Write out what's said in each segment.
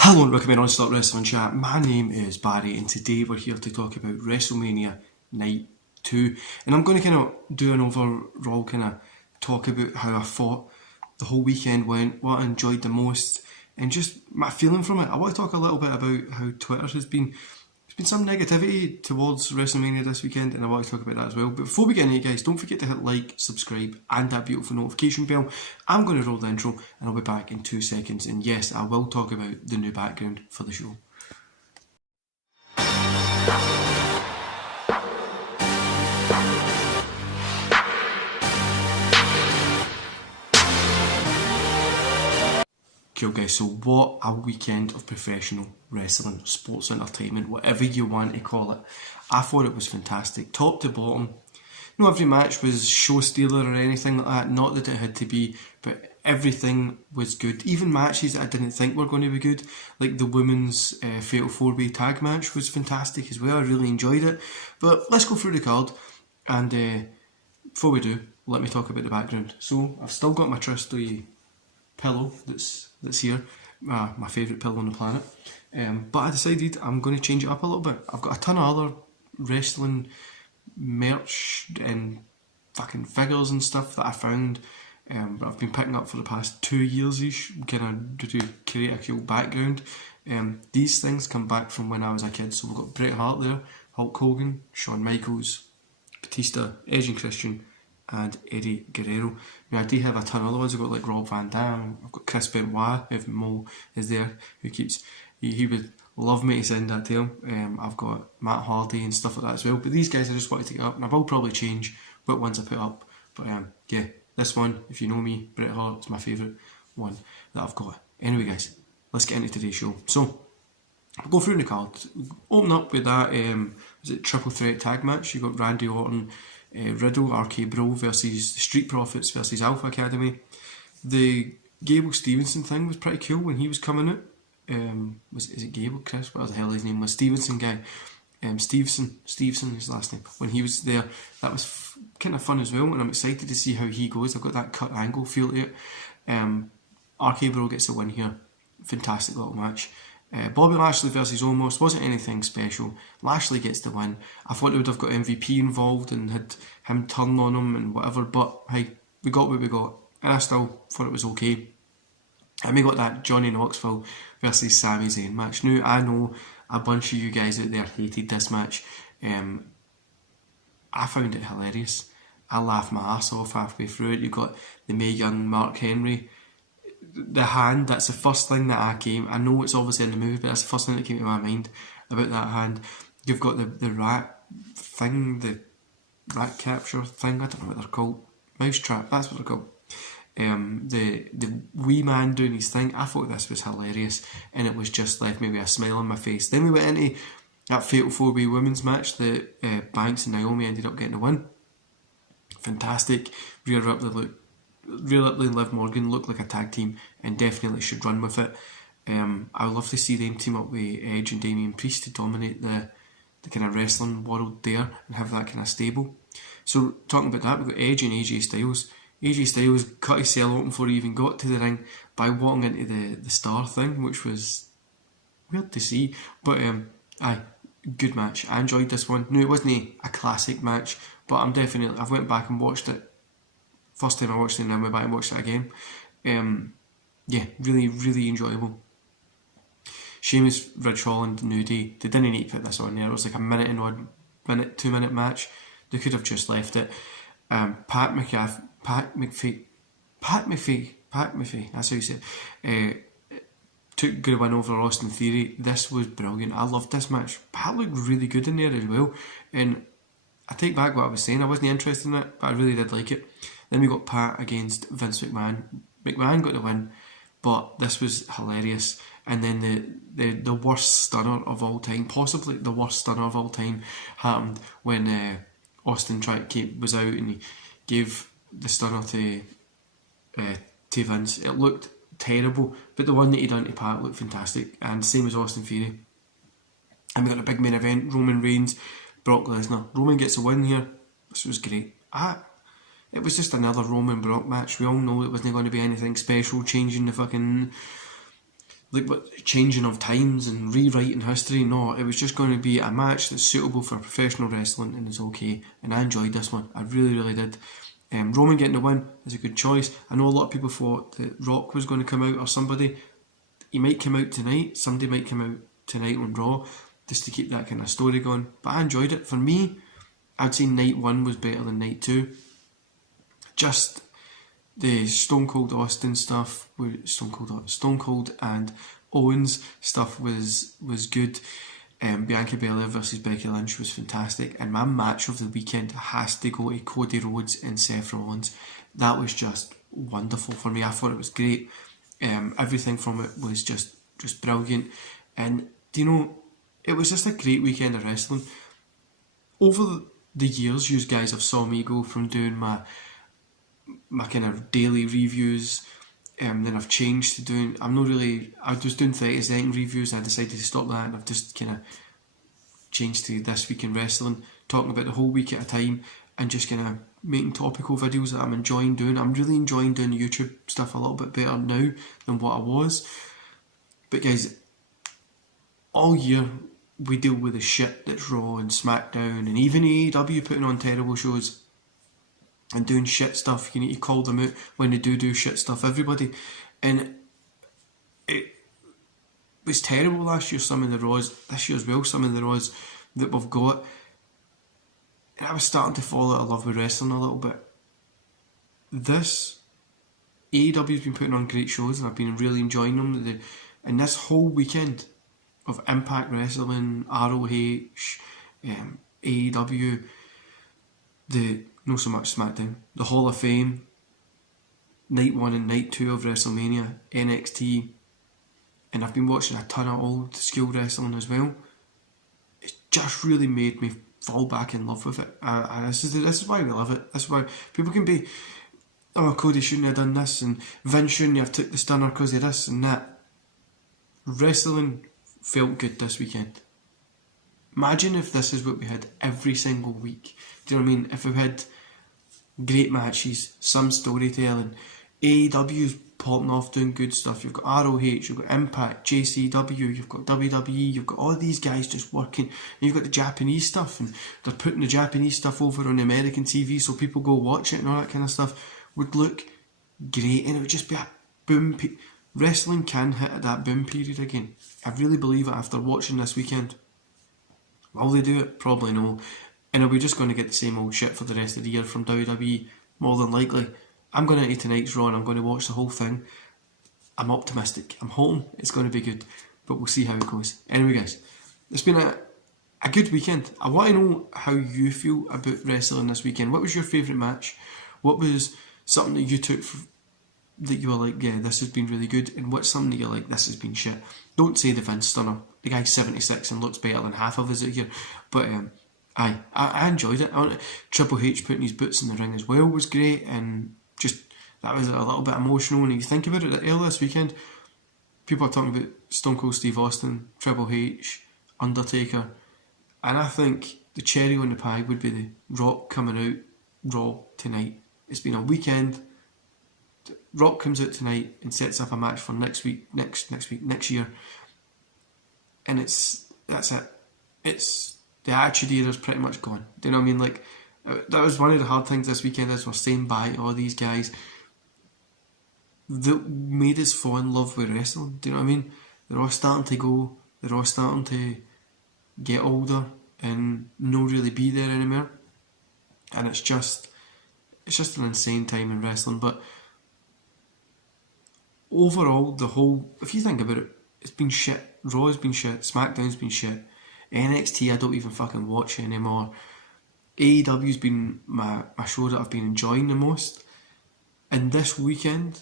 Hello and welcome in on Stop Wrestling Chat. My name is Barry and today we're here to talk about WrestleMania Night 2. And I'm going to kind of do an overall kind of talk about how I thought the whole weekend went, what I enjoyed the most, and just my feeling from it. I want to talk a little bit about how Twitter has been. There's been some negativity towards WrestleMania this weekend, and I want to talk about that as well. But before we get into it, guys, don't forget to hit like, subscribe, and that beautiful notification bell. I'm going to roll the intro, and I'll be back in 2 seconds. And yes, I will talk about the new background for the show. Cool guys, so what a weekend of professional wrestling, sports entertainment, whatever you want to call it. I thought it was fantastic, top to bottom. Not every match was show stealer or anything like that, not that it had to be, but everything was good. Even matches that I didn't think were going to be good, like the women's Fatal 4-Way tag match was fantastic as well, I really enjoyed it. But let's go through the card, and before we do, let me talk about the background. So I've still got my trusty pillow that's here, my favourite pillow on the planet, but I decided I'm going to change it up a little bit. I've got a ton of other wrestling merch and fucking figures and stuff that I found, but I've been picking up for the past 2 years each, kind of to create a cool background. These things come back from when I was a kid, so we've got Bret Hart there, Hulk Hogan, Shawn Michaels, Batista, Edge and Christian, and Eddie Guerrero. Now I do have a ton of other ones. I've got like Rob Van Dam, I've got Chris Benoit, if Mo is there, who keeps, he would love me to send that to him. I've got Matt Hardy and stuff like that as well, but these guys I just wanted to get up, and I will probably change what ones I put up, but yeah, this one, if you know me, Bret Hart, is my favourite one that I've got. Anyway guys, let's get into today's show. So, I'll go through the card. Open up with that, was it triple threat tag match? You got Randy Orton, Riddle, RK Bro versus the Street Profits versus Alpha Academy. The Gable Stevenson thing was pretty cool when he was coming out. Is it Gable, Chris? What the hell his name was? Stevenson guy. Stevenson, his last name. When he was there, that was kind of fun as well, and I'm excited to see how he goes. I've got that cut angle feel to it. RK Bro gets the win here. Fantastic little match. Bobby Lashley versus Omos wasn't anything special. Lashley gets the win. I thought they would have got MVP involved and had him turn on him and whatever, but hey, we got what we got, and I still thought it was okay. And we got that Johnny Knoxville versus Sami Zayn match. Now I know a bunch of you guys out there hated this match. I found it hilarious. I laughed my ass off halfway through it. You got the Mae Young Mark Henry. The hand, that's the first thing that I know it's obviously in the movie, but that's the first thing that came to my mind about that hand. You've got the rat thing, the rat capture thing, I don't know what they're called, mousetrap, that's what they're called. The wee man doing his thing. I thought this was hilarious, and it was just left me with a smile on my face. Then we went into that Fatal 4-Way women's match that Banks and Naomi ended up getting the win. Fantastic. Rhea Ripley and Liv Morgan look like a tag team and definitely should run with it. I would love to see them team up with Edge and Damian Priest to dominate the kind of wrestling world there and have that kind of stable. So talking about that, we've got Edge and AJ Styles. AJ Styles cut his cell open before he even got to the ring by walking into the star thing, which was weird to see, but good match. I enjoyed this one. No, it wasn't a classic match, but I've went back and watched it. First time I watched it, and I went back and watched it again. Yeah, really, really enjoyable. Sheamus, Ridge Holland, New Day. They didn't need to put this on there. It was like a 2 minute match. They could have just left it. Pat McAfee, that's how you say it. Took good win over Austin Theory. This was brilliant. I loved this match. Pat looked really good in there as well. And I take back what I was saying. I wasn't interested in it, but I really did like it. Then we got Pat against Vince McMahon. McMahon got the win, but this was hilarious. And then the worst stunner of all time, possibly the worst stunner of all time, happened when Austin was out and he gave the stunner to Vince. It looked terrible, but the one that he done to Pat looked fantastic, and same as Austin Theory. And we got a big main event: Roman Reigns, Brock Lesnar. Roman gets a win here. This was great. It was just another Roman Brock match. We all know it wasn't going to be anything special, changing the fucking like what changing of times and rewriting history. No, it was just going to be a match that's suitable for professional wrestling and is okay. And I enjoyed this one. I really, really did. Roman getting the win is a good choice. I know a lot of people thought that Rock was going to come out or somebody. He might come out tonight. Somebody might come out tonight on Raw just to keep that kind of story going. But I enjoyed it. For me, I'd say night 1 was better than night 2. Just the Stone Cold Austin stuff, Stone Cold and Owens stuff was good. Bianca Belair versus Becky Lynch was fantastic, and my match of the weekend has to go to Cody Rhodes and Seth Rollins. That was just wonderful for me. I thought it was great. Everything from it was just brilliant, and it was just a great weekend of wrestling. Over the years, you guys have saw me go from doing my kind of daily reviews, then I've changed to doing, I was doing 30-second reviews, and I decided to stop that, and I've just kind of changed to This Week in Wrestling, talking about the whole week at a time, and just kind of making topical videos that I'm enjoying doing. I'm really enjoying doing YouTube stuff a little bit better now than what I was. But guys, all year we deal with the shit that's Raw and SmackDown, and even AEW putting on terrible shows and doing shit stuff. You need to call them out when they do shit stuff, everybody. And it was terrible last year, some of the Raws, this year as well, some of the Raws that we've got. And I was starting to fall out of love with wrestling a little bit. This, AEW's been putting on great shows, and I've been really enjoying them. And this whole weekend of Impact Wrestling, ROH, AEW, not so much SmackDown, the Hall of Fame, night 1 and night 2 of WrestleMania, NXT, and I've been watching a ton of old school wrestling as well. It's just really made me fall back in love with it. This is why we love it. This is why people can be, oh, Cody shouldn't have done this, and Vince shouldn't have took the stunner because of this and that. Wrestling felt good this weekend. Imagine if this is what we had every single week. Do you know what I mean? If we had great matches, some storytelling, AEW's popping off doing good stuff, you've got ROH, you've got Impact, JCW, you've got WWE, you've got all these guys just working, and you've got the Japanese stuff, and they're putting the Japanese stuff over on American TV so people go watch it and all that kind of stuff. Would look great, and it would just be a boom. Wrestling can hit at that boom period again. I really believe it after watching this weekend. Will they do it? Probably no. And are we just going to get the same old shit for the rest of the year from WWE? More than likely. I'm going into tonight's Raw and I'm going to watch the whole thing. I'm optimistic. I'm hoping it's going to be good. But we'll see how it goes. Anyway guys, it's been a good weekend. I want to know how you feel about wrestling this weekend. What was your favourite match? What was something that you took that you were like, yeah, this has been really good? And what's something that you're like, this has been shit? Don't say the Vince Stunner. The guy's 76 and looks better than half of us out here. But I enjoyed it. Triple H putting his boots in the ring as well was great, and just that was a little bit emotional. When you think about it, earlier this weekend, people are talking about Stone Cold Steve Austin, Triple H, Undertaker, and I think the cherry on the pie would be the Rock coming out Raw tonight. It's been a weekend. Rock comes out tonight and sets up a match for next year, and that's it. It's the Attitude Era's pretty much gone. Do you know what I mean? Like, that was one of the hard things this weekend, is we're saying bye to all these guys that made us fall in love with wrestling. Do you know what I mean? They're all starting to go. They're all starting to get older and not really be there anymore. And it's just an insane time in wrestling. But overall, if you think about it, it's been shit. Raw's been shit. SmackDown's been shit. NXT I don't even fucking watch anymore. AEW's been my show that I've been enjoying the most. And this weekend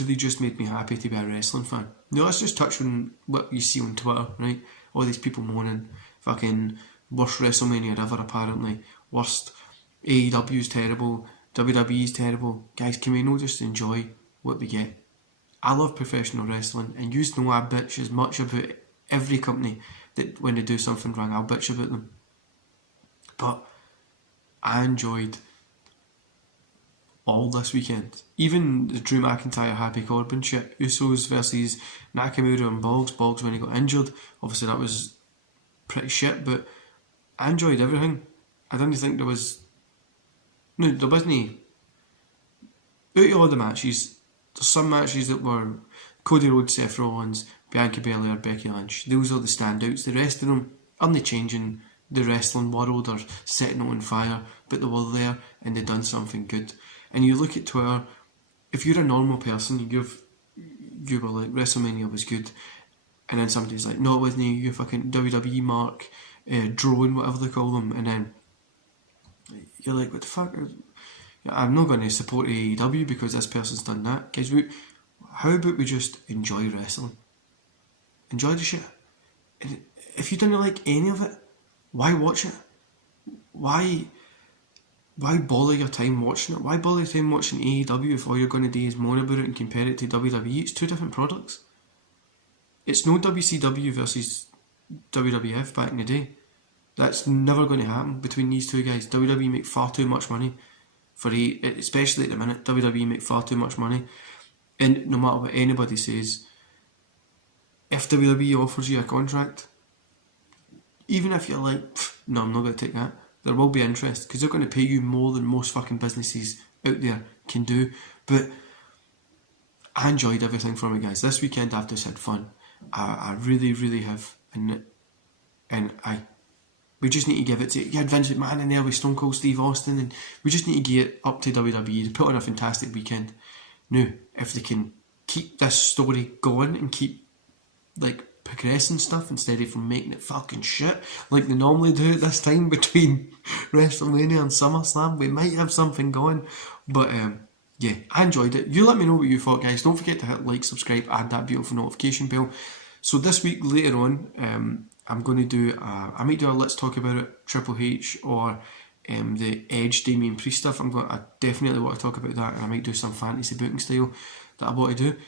really just made me happy to be a wrestling fan. Now let's just touch on what you see on Twitter, right? All these people moaning, fucking worst WrestleMania ever apparently, worst, AEW's terrible, WWE's terrible. Guys, can we not just enjoy what we get? I love professional wrestling, and you know I bitch as much about every company that when they do something wrong, I'll bitch about them. But I enjoyed all this weekend. Even the Drew McIntyre Happy Corbin shit, Usos versus Nakamura and Boggs when he got injured. Obviously that was pretty shit, but I enjoyed everything. I didn't think there was... No, there wasn't... Out of all the matches, there's some matches that were Cody Rhodes, Seth Rollins, Bianca Belair, Becky Lynch. Those are the standouts. The rest of them aren't changing the wrestling world or setting it on fire, but they were there and they done something good. And you look at Twitter, if you're a normal person, you were like, WrestleMania was good, and then somebody's like, no it wasn't, you fucking WWE mark, drone, whatever they call them, and then you're like, what the fuck? I'm not going to support AEW because this person's done that. Guys, how about we just enjoy wrestling? Enjoy the shit. And if you didn't like any of it, why watch it? Why bother your time watching it? Why bother your time watching AEW if all you're going to do is moan about it and compare it to WWE? It's two different products. It's no WCW versus WWF back in the day. That's never going to happen between these two guys. WWE make far too much money especially at the minute. WWE make far too much money, and no matter what anybody says, if WWE offers you a contract, even if you're like, no, I'm not going to take that, there will be interest because they're going to pay you more than most fucking businesses out there can do. But I enjoyed everything from it, guys. This weekend I've just had fun. I really, really have, and we just need to give it to... You had Vince McMahon in there with Stone Cold Steve Austin, and we just need to get up to WWE to put on a fantastic weekend. Now, if they can keep this story going and keep like progressing stuff instead of from making it fucking shit like they normally do at this time between WrestleMania and SummerSlam, we might have something going. But yeah, I enjoyed it. You let me know what you thought, guys. Don't forget to hit like, subscribe, add that beautiful notification bell. So this week later on, I'm going to do I might do a Let's Talk About It Triple H or the Edge Damian Priest stuff. I definitely want to talk about that, and I might do some fantasy booking style that I want to do.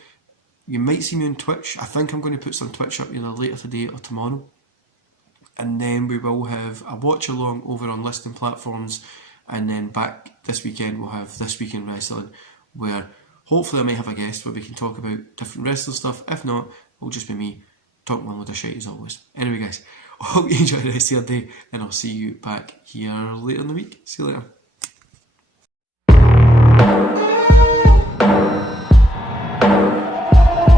You might see me on Twitch. I think I'm going to put some Twitch up either later today or tomorrow, and then we will have a watch along over on listing platforms, and then back this weekend we'll have This Week in Wrestling, where hopefully I might have a guest where we can talk about different wrestling stuff. If not, it'll just be me talking one load of shit as always. Anyway guys, I hope you enjoy the rest of your day, and I'll see you back here later in the week. See you later.